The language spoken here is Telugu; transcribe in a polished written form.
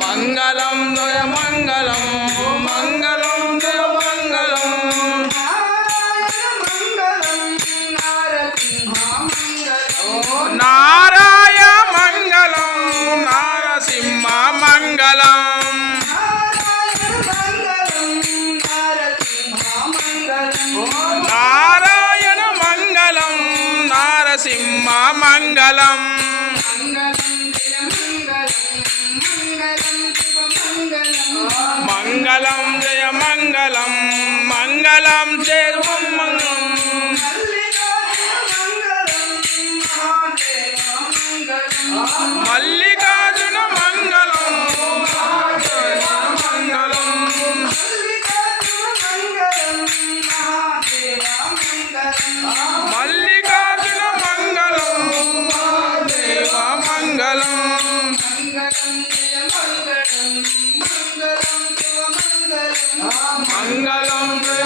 మంగళం జయ మంగళం మంగళం జయ మంగళం నారాయ మంగళం నారసింహ మంగళం నారాయణ మంగళం నారసింహ మంగళం మంగళం జయ మంగళం మంగళం జయ మంగళం మల్లికార్జున మంగళం మంగళం మల్లికార్జున మంగళం దేవ మంగళం మంగళం